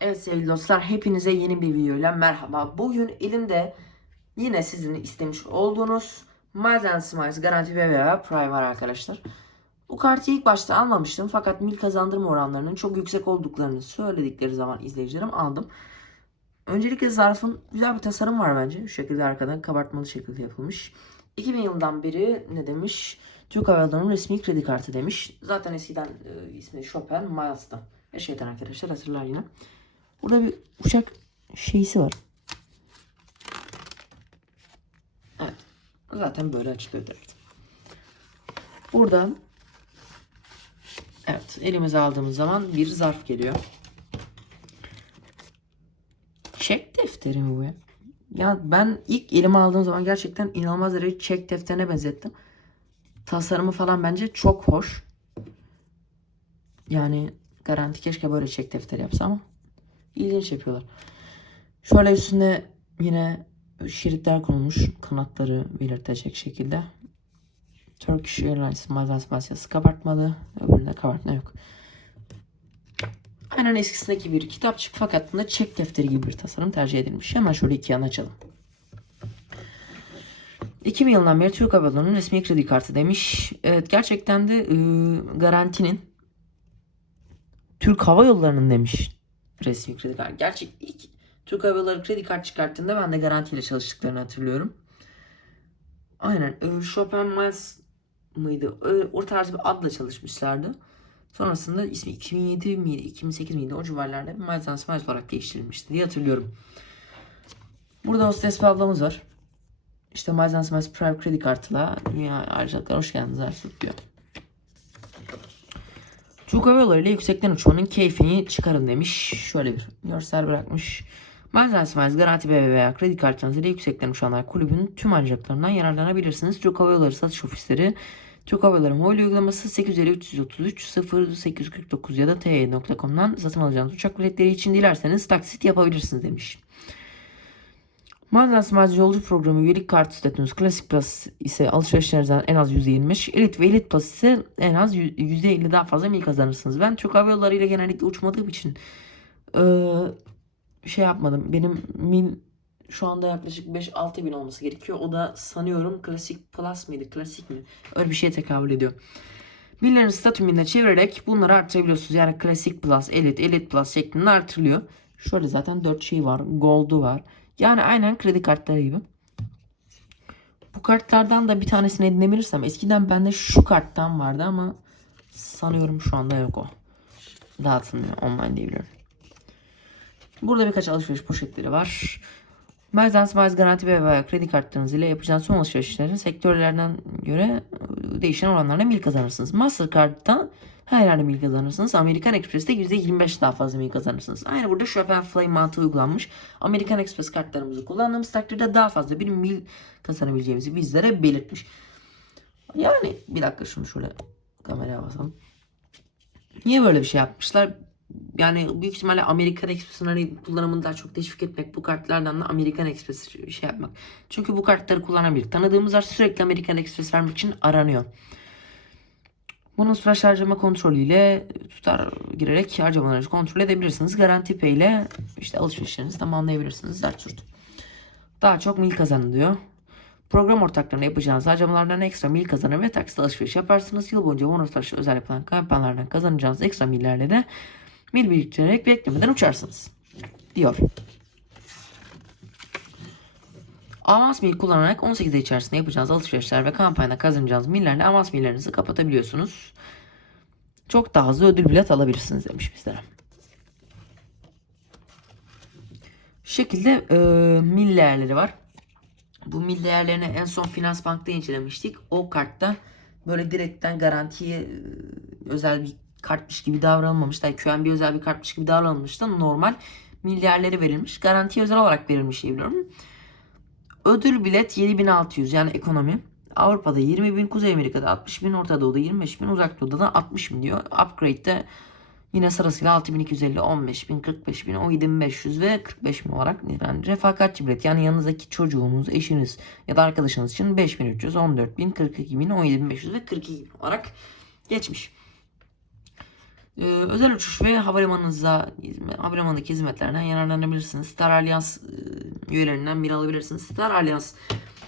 Evet sevgili dostlar hepinize yeni bir videoyla merhaba. Bugün elimde yine sizin istemiş olduğunuz and Smiles Garanti BBVA Prime var arkadaşlar. Bu kartı ilk başta almamıştım fakat mil kazandırma oranlarının çok yüksek olduklarını söyledikleri zaman izleyicilerim aldım. Öncelikle zarfın güzel bir tasarım var bence. Şu şekilde arkadan kabartmalı şekilde yapılmış. 2000 yılından beri ne demiş? Türk Hava Yolları'nın resmi kredi kartı demiş. Zaten eskiden e, ismi Chopin Miles'ta. Ve şeytan arkadaşlar hatırlar yine. Burada bir uçak şeysi var. Evet. Zaten böyle açılıyor direkt. Buradan Evet elimize aldığımız zaman bir zarf geliyor. Çek defteri mi bu ya? Ya ben ilk elime aldığım zaman gerçekten inanılmaz derece çek defterine benzettim. Tasarımı falan bence çok hoş. Yani garanti keşke böyle çek defteri yapsa ama ilginç yapıyorlar. Şöyle üstünde yine şeritler konulmuş kanatları belirtecek şekilde. Turkish Airlines Masyası kabartmalı. Öbüründe kabartma yok. Aynen eskisindeki bir kitapçık fakat bunda çek defteri gibi bir tasarım tercih edilmiş. Hemen şöyle iki yana açalım. 2000 yılından beri Türk Hava Yolları'nın resmi kredi kartı demiş. Evet gerçekten de e, garantinin Türk Hava Yolları'nın demiş resmi kredi kartı. Gerçek ilk Türk Hava Yolları kredi kart çıkarttığında ben de garantiyle çalıştıklarını hatırlıyorum. Aynen. e, Chopin Miles mıydı? Öyle, o tarz bir adla çalışmışlardı. Sonrasında ismi 2007 miydi, 2008 miydi o civarlarda Miles and Smiles olarak değiştirilmişti diye hatırlıyorum. Burada hostes bir ablamız var. İşte Miles and Smiles Prime kredi kartıyla dünya ayrıcalıklar hoş geldiniz Ersut diyor. Türk Hava Yolları ile yüksekten uçmanın keyfini çıkarın demiş. Şöyle bir görsel bırakmış. Miles and Smiles Garanti BBVA kredi kartınız ile yüksekten uçanlar kulübünün tüm ayrıcalıklarından yararlanabilirsiniz. Türk Hava Yolları satış ofisleri Türk Hava Yolları mobil uygulaması 850 333 0849 ya da te.com'dan satın alacağınız uçak biletleri için dilerseniz taksit yapabilirsiniz demiş. Miles Smiles yolcu programı üyelik kartı statünüz Classic Plus ise alışverişlerinizden en az %25, Elite ve Elite Plus ise en az %50 daha fazla mil kazanırsınız. Ben Türk Hava Yolları ile genellikle uçmadığım için eee, şey yapmadım. Benim mil şu anda yaklaşık 5-6 bin olması gerekiyor. O da sanıyorum Classic Plus mıydı? Klasik mi? Öyle bir şeye tekabül ediyor. Millerin statümünde çevirerek bunları artırabiliyorsunuz. Yani Classic Plus, Elite, Elite Plus şeklinde artırılıyor. Şöyle zaten 4 şey var. Gold'u var. Yani aynen kredi kartları gibi. Bu kartlardan da bir tanesini edinebilirsem. Eskiden bende şu karttan vardı ama sanıyorum şu anda yok o. Dağıtılmıyor online diye biliyorum. Burada birkaç alışveriş poşetleri var. Miles Miles Garanti ve kredi kartlarınız ile yapacağınız son alışverişlerin sektörlerden göre e, değişen oranlarla mil kazanırsınız. Mastercard'da her yerde mil kazanırsınız. Amerikan Express'te %25 daha fazla mil kazanırsınız. Aynı burada Shop and Flame mantığı uygulanmış. Amerikan Express kartlarımızı kullandığımız takdirde daha fazla bir mil kazanabileceğimizi bizlere belirtmiş. Yani bir dakika şunu şöyle kameraya basalım. Niye böyle bir şey yapmışlar? Yani büyük ihtimalle Amerikan Express'in hani kullanımını daha çok teşvik etmek bu kartlardan da Amerikan Express şey yapmak. Çünkü bu kartları kullanan bir tanıdığımız var sürekli Amerikan Express vermek için aranıyor. Bunun flash harcama kontrolüyle tutar girerek harcamalarınızı kontrol edebilirsiniz. Garanti Pay ile işte alışverişlerinizi tamamlayabilirsiniz. Dert sürt. Daha çok mil kazanın diyor. Program ortaklarına yapacağınız harcamalardan ekstra mil kazanır ve taksit alışveriş yaparsınız. Yıl boyunca bonuslar özel yapılan kampanyalardan kazanacağınız ekstra millerle de mil biriktirerek beklemeden uçarsınız. Diyor. Avans mil kullanarak 18 ay içerisinde yapacağınız alışverişler ve kampanyada kazanacağınız millerle avans millerinizi kapatabiliyorsunuz. Çok daha hızlı ödül bilet alabilirsiniz demiş bizlere. Şekilde e, mil değerleri var. Bu mil değerlerini en son Finans Bank'ta incelemiştik. O kartta böyle direkten garantiye e, özel bir kartmış gibi davranılmamış. Yani QNB özel bir kartmış gibi davranılmış da normal mil değerleri verilmiş. Garantiye özel olarak verilmiş diye biliyorum. Ödül bilet 7600 yani ekonomi. Avrupa'da 20 bin, Kuzey Amerika'da 60 bin, Orta Doğu'da 25 bin, Uzak Doğu'da da 60 bin diyor. Upgrade'de yine sırasıyla 6250, 15 bin, 45 bin, 17500 ve 45 bin olarak yani refakatçi bilet. Yani yanınızdaki çocuğunuz, eşiniz ya da arkadaşınız için 5300, 14 bin, 42 bin, 17500 ve 42 bin olarak geçmiş. Ee, özel uçuş ve havalimanınıza havalimanındaki hizmetlerden yararlanabilirsiniz. Star Alliance e, üyelerinden biri alabilirsiniz. Star Alliance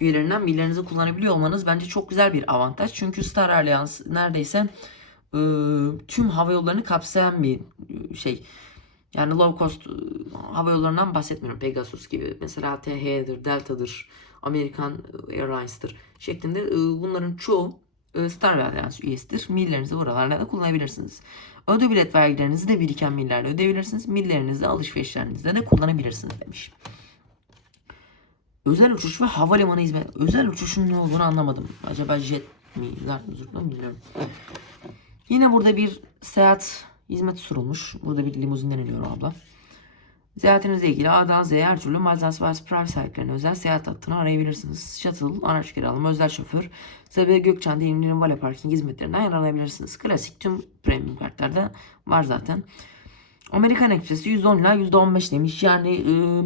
üyelerinden birilerinizi kullanabiliyor olmanız bence çok güzel bir avantaj. Çünkü Star Alliance neredeyse e, tüm hava yollarını kapsayan bir e, şey. Yani low cost e, hava yollarından bahsetmiyorum. Pegasus gibi. Mesela TH'dir, Delta'dır, American Airlines'tır şeklinde e, bunların çoğu Star Alliance üyesidir. Millerinizi buralarda da kullanabilirsiniz. Öde bilet vergilerinizi de biriken millerle ödeyebilirsiniz. Millerinizi alışverişlerinizde de kullanabilirsiniz demiş. Özel uçuş ve havalimanı hizmet. Özel uçuşun ne olduğunu anlamadım. Acaba jet mi? Zaten bilmiyorum. Yine burada bir seyahat hizmeti sunulmuş. Burada bir limuzinden iniyor abla. Seyahatinizle ilgili A'dan Z'ye her türlü Mazdas Private sahiplerine özel seyahat hattını arayabilirsiniz. Shuttle, araç kiralama, özel şoför, Sabiha Gökçen Denizli'nin Vale Parking hizmetlerinden yararlanabilirsiniz. Klasik tüm premium kartlarda var zaten. Amerikan Express'i %10 ila %15 demiş. Yani ıı,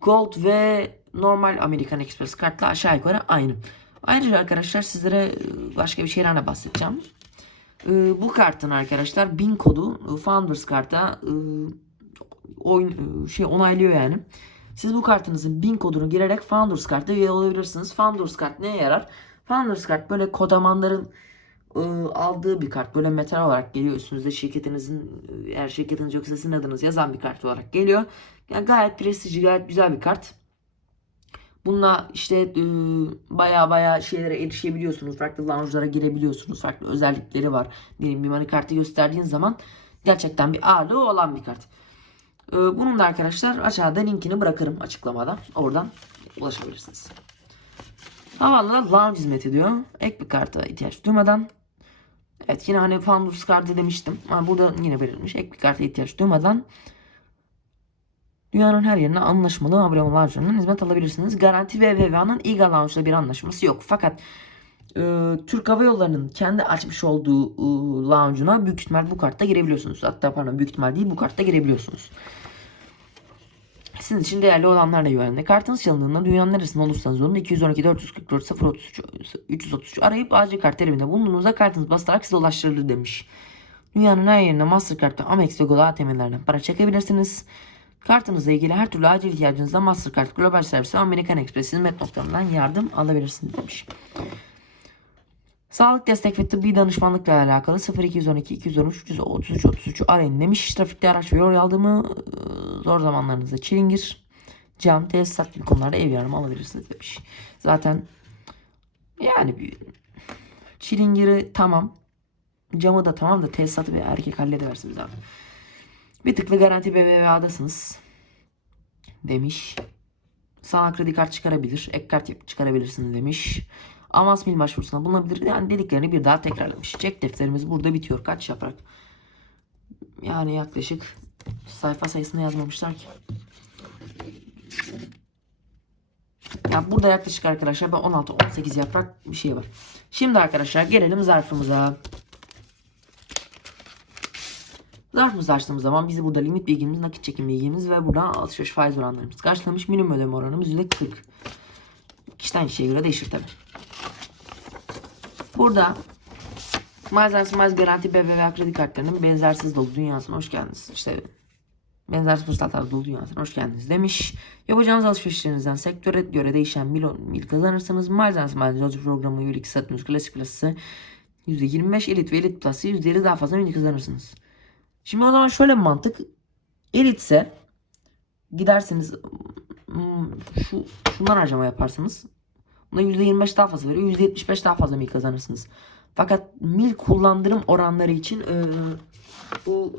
Gold ve normal American Express kartla aşağı yukarı aynı. Ayrıca arkadaşlar sizlere ıı, başka bir şeylerle bahsedeceğim. Iı, bu kartın arkadaşlar bin kodu ıı, Founders karta oyun şey onaylıyor yani. Siz bu kartınızın bin kodunu girerek Founders kartı üye olabilirsiniz. Founders kart neye yarar? Founders kart böyle kodamanların ıı, aldığı bir kart. Böyle metal olarak geliyor üstünüzde şirketinizin eğer şirketiniz yoksa sizin adınız yazan bir kart olarak geliyor. Yani gayet prestijli, gayet güzel bir kart. Bununla işte baya baya şeylere erişebiliyorsunuz. Farklı lounge'lara girebiliyorsunuz. Farklı özellikleri var. Diyelim bir money kartı gösterdiğin zaman gerçekten bir ağırlığı olan bir kart. Ee, bunun da arkadaşlar aşağıda linkini bırakırım açıklamada. Oradan ulaşabilirsiniz. Havaalanında lounge hizmeti diyor. Ek bir karta ihtiyaç duymadan. Evet yine hani Founders kartı demiştim. Ama burada yine verilmiş. Ek bir karta ihtiyaç duymadan Dünyanın her yerine anlaşmalı lounge'larından hizmet alabilirsiniz. Garanti ve VVA'nın İGA Lounge'la bir anlaşması yok. Fakat e, Türk Hava Yolları'nın kendi açmış olduğu e, lounge'una büyük ihtimal bu kartta girebiliyorsunuz. Hatta pardon büyük ihtimal değil bu kartta girebiliyorsunuz. Sizin için değerli olanlarla güvenli. Kartınız çalındığında dünyanın neresinde olursanız olun 212 444 033 333 arayıp acil kart teriminde bulunduğunuzda kartınız basılarak size ulaştırılır demiş. Dünyanın her yerine Mastercard'da Amex ve Gold ATM'lerden para çekebilirsiniz. Kartınızla ilgili her türlü acil ihtiyacınızda Mastercard Global Servisi American Express hizmet noktalarından yardım alabilirsiniz demiş. Sağlık destek ve tıbbi danışmanlıkla alakalı 0212 213 333 33 arayın demiş. Trafikte araç ve yol yardımı ıı, zor zamanlarınızda çilingir, cam, tesisat gibi konularda ev yardımı alabilirsiniz demiş. Zaten yani bir çilingiri tamam. Camı da tamam da tesisatı bir erkek halledersiniz abi. Bir tıklı garanti BBVA'dasınız. Demiş. Sana kredi kart çıkarabilir. Ek kart çıkarabilirsiniz demiş. Avans mil başvurusuna bulunabilir. Yani dediklerini bir daha tekrarlamış. Çek defterimiz burada bitiyor. Kaç yaprak? Yani yaklaşık sayfa sayısını yazmamışlar ki. Ya burada yaklaşık arkadaşlar ben 16-18 yaprak bir şey var. Şimdi arkadaşlar gelelim zarfımıza. Zarfımızı açtığımız zaman bizi burada limit bilgimiz, nakit çekim bilgimiz ve buradan alışveriş faiz oranlarımız karşılamış. Minimum ödeme oranımız %40. Kişiden kişiye göre değişir tabi. Burada Miles Miles Garanti BBVA kredi kartlarının benzersiz dolu dünyasına hoş geldiniz. İşte benzersiz fırsatlar dolu dünyasına hoş geldiniz demiş. Yapacağınız alışverişlerinizden sektöre göre değişen mil, mil kazanırsanız Miles Miles yolcu programı üyelik statünüz klasik klası %25 elit ve elit plus'ı %50 daha fazla mil kazanırsınız. Şimdi o zaman şöyle bir mantık. Elitse gidersiniz hmm, şu şundan harcama yaparsınız. Buna %25 daha fazla veriyor. %75 daha fazla mil kazanırsınız. Fakat mil kullandırım oranları için e, bu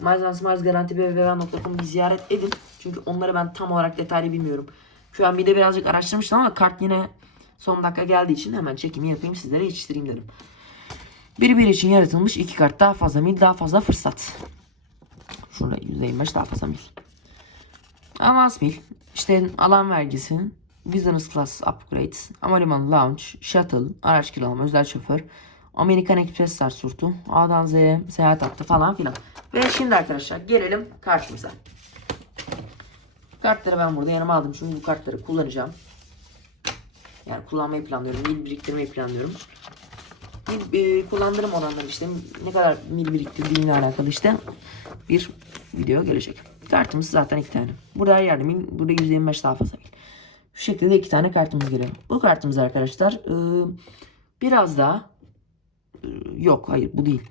Miles Miles Garanti BBVA.com'u bir ziyaret edin. Çünkü onları ben tam olarak detaylı bilmiyorum. Şu an bir de birazcık araştırmıştım ama kart yine son dakika geldiği için hemen çekimi yapayım sizlere yetiştireyim dedim. Bir bir için yaratılmış iki kart daha fazla mil daha fazla fırsat. Şurada %25 daha fazla mil. Avans mil. işte alan vergisi. Business Class Upgrade. Havalimanı Lounge. Shuttle. Araç kiralama. Özel şoför. Amerikan Express Surtu. A'dan Z'ye seyahat hattı falan filan. Ve şimdi arkadaşlar gelelim kartımıza. Kartları ben burada yanıma aldım. Çünkü bu kartları kullanacağım. Yani kullanmayı planlıyorum. Mil biriktirmeyi planlıyorum. mil, e, kullandırım oranları işte ne kadar mil biriktirdiğimle alakalı işte bir video gelecek. Kartımız zaten iki tane. Burada her yerde mil, burada 125 daha fazla mil. Şu şekilde iki tane kartımız geliyor. Bu kartımız arkadaşlar e, biraz daha e, yok hayır bu değil.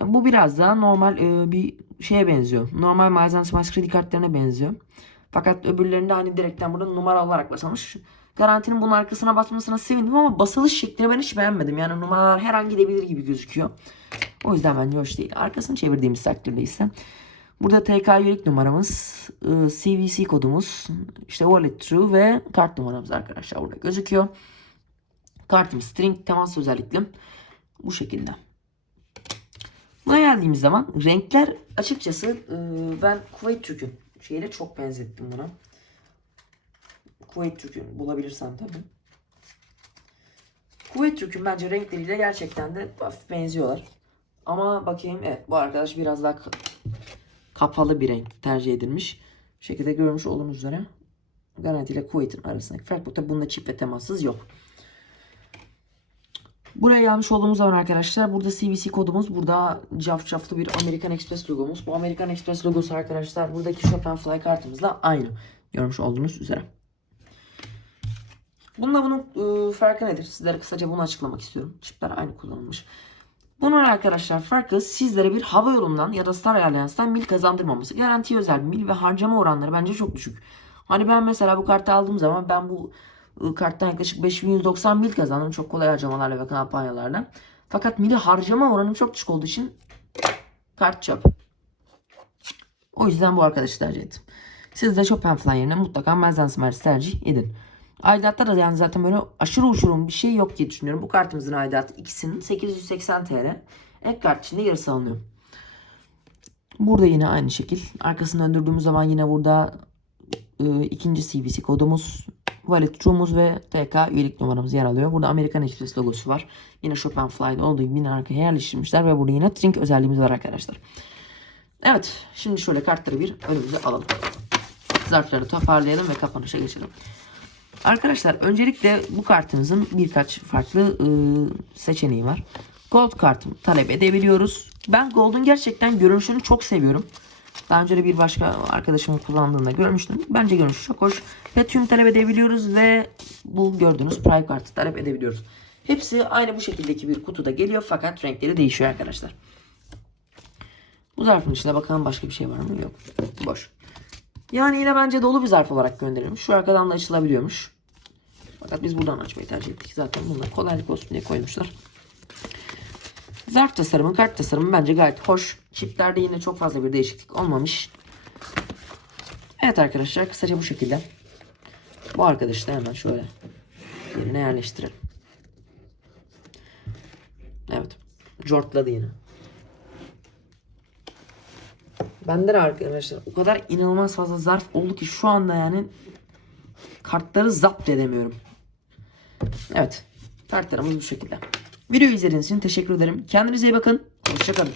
Bu biraz daha normal e, bir şeye benziyor. Normal Miles Smash kredi kartlarına benziyor. Fakat öbürlerinde hani direkten burada numara olarak basılmış. Garantinin bunun arkasına basmasına sevindim ama basılış şeklini ben hiç beğenmedim. Yani numaralar her an gidebilir gibi gözüküyor. O yüzden bence hoş değil. Arkasını çevirdiğimiz takdirde ise burada TK üyelik numaramız, CVC kodumuz, işte wallet true ve kart numaramız arkadaşlar burada gözüküyor. Kartımız string temas özellikle bu şekilde. Buna geldiğimiz zaman renkler açıkçası e, ben Kuveyt Türk'ün şeyle çok benzettim buna. Kuveyt Türk'ün bulabilirsem tabii. Kuveyt Türk'ün bence renkleriyle gerçekten de hafif benziyorlar. Ama bakayım evet bu arkadaş biraz daha kapalı bir renk tercih edilmiş. Bu şekilde görmüş olduğunuz üzere Garanti ile Kuveyt'in arasındaki fark bu tabi bunda çip ve temassız yok. Buraya gelmiş olduğumuz zaman arkadaşlar burada CVC kodumuz burada cafcaflı bir American Express logomuz. Bu American Express logosu arkadaşlar buradaki Shop and Fly kartımızla aynı. Görmüş olduğunuz üzere. Bununla bunun e, farkı nedir? Sizlere kısaca bunu açıklamak istiyorum. Çipler aynı kullanılmış. Bunun arkadaşlar farkı sizlere bir hava yolundan ya da Star Alliance'dan mil kazandırmaması. Garanti özel mil ve harcama oranları bence çok düşük. Hani ben mesela bu kartı aldığım zaman ben bu ıı, karttan yaklaşık 5190 mil kazandım. Çok kolay harcamalarla ve kampanyalarla. Fakat mili harcama oranım çok düşük olduğu için kart çöp. O yüzden bu arkadaşı tercih ettim. Siz de Chopin falan yerine mutlaka Melzen Smart'ı tercih edin. Aidatta da yani zaten böyle aşırı uçurum bir şey yok diye düşünüyorum. Bu kartımızın aidatı ikisinin 880 TL. Ek kart içinde yarısı alınıyor. Burada yine aynı şekil. Arkasını döndürdüğümüz zaman yine burada e, ikinci CVC kodumuz, wallet true'umuz ve TK üyelik numaramız yer alıyor. Burada American Express logosu var. Yine Chopin Fly'da olduğu gibi yine arkaya yerleştirmişler ve burada yine Trink özelliğimiz var arkadaşlar. Evet, şimdi şöyle kartları bir önümüze alalım. Zarfları toparlayalım ve kapanışa geçelim. Arkadaşlar öncelikle bu kartımızın birkaç farklı e, seçeneği var. Gold kartı talep edebiliyoruz. Ben Gold'un gerçekten görünüşünü çok seviyorum. Daha önce de bir başka arkadaşımın kullandığında görmüştüm. Bence görünüşü çok hoş. Tüm talep edebiliyoruz ve bu gördüğünüz Prime kartı talep edebiliyoruz. Hepsi aynı bu şekildeki bir kutuda geliyor fakat renkleri değişiyor arkadaşlar. Bu zarfın içinde bakalım başka bir şey var mı? Yok. Boş. Yani yine bence dolu bir zarf olarak gönderilmiş. Şu arkadan da açılabiliyormuş. Fakat biz buradan açmayı tercih ettik. Zaten bunlar kolaylık olsun diye koymuşlar. Zarf tasarımı, kart tasarımı bence gayet hoş. Çiplerde yine çok fazla bir değişiklik olmamış. Evet arkadaşlar kısaca bu şekilde. Bu arkadaşı da hemen şöyle yerine yerleştirelim. Evet. Jortladı yine. Bende de arkadaşlar o kadar inanılmaz fazla zarf oldu ki şu anda yani kartları zapt edemiyorum. Evet. Kartlarımız bu şekilde. Videoyu izlediğiniz için teşekkür ederim. Kendinize iyi bakın. Hoşçakalın.